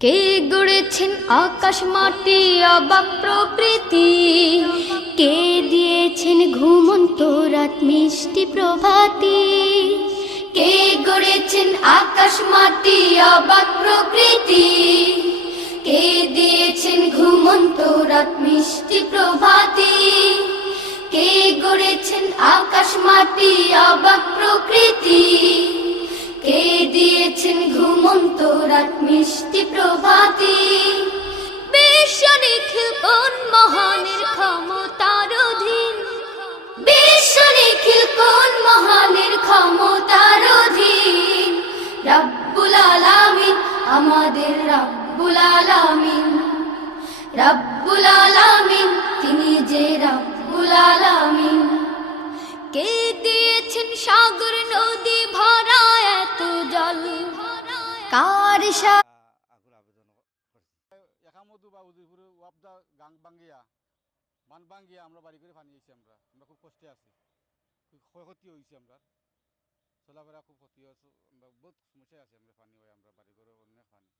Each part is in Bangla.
কে গড়েছেন আকাশ মাটি অবাক প্রকৃতি, কে দিয়েছেন ঘুমন্ত রাত মিষ্টি প্রভাতি। কে গড়েছেন আকাশ মাটি অবাক প্রকৃতি, কে দিয়েছেন ঘুমন্ত রাত মিষ্টি প্রভাতি। কে গড়েছেন আকাশ মাটি অবাক প্রকৃতি, কে দিয়েছেন ঘুমন্ত রাত মিষ্টি প্রভাতি। বিশ্ব নিখিল কোন মহানের ক্ষমতার অধীন, বিশ্ব নিখিল কোন মহানের ক্ষমতার অধীন। রব্বুল আলামিন আমাদের রব্বুল আলামিন, রব্বুল আলামিন তিনি যে রব্বুল আলামিন। কে দিয়েছেন সাগর নদী ভরা এত জল, কার আগুর আবেদন একামতু বা উদয়পুর ওয়াবদা গাং বাঙ্গিয়া মান বাঙ্গিয়া আমরা বাড়ি করে পানি আইছি। আমরা খুব কষ্টে আছি, ক্ষয়ক্ষতি হয়েছে। আমরা চলাফেরা খুব ক্ষতি হয়েছে, আমরা বহুত সমস্যায় আছি। আমরা পানি হয় আমরা বাড়ি করে অনেক পানি,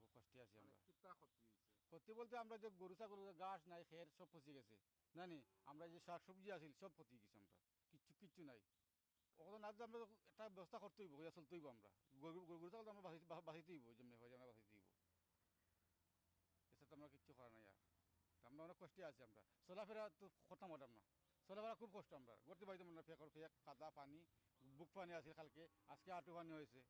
খুব কষ্টে আছি। আমরা ক্ষতি বলতে আমরা যে গরু ছাগল ঘাস নাই, খের সব পচে গেছে না নি। আমরা যে শাক সবজি আছিল সব পচে গেছে। আমরা কিচ্ছু কিচ্ছু নাই। ওখানে না যে আমরা একটা ব্যবস্থা করতে হইব, হইয়া চলতে হইব। আমরা গরু ছাগল আমরা বাঁচিতে হইব, যেমনি হয় আমরা বাঁচিতে হইব। এছাড়া আমরা কিচ্ছু করা নাই। আমরা অনেক কষ্টে আছি। আমরা চলাফেরা তো কথা মতাম না, চলাফেরা খুব কষ্ট। আমরা গড়তে পাইতাম না, ফেক কাদা পানি, বুক পানি আছে কালকে, আজকে আঁটু পানি হয়েছে।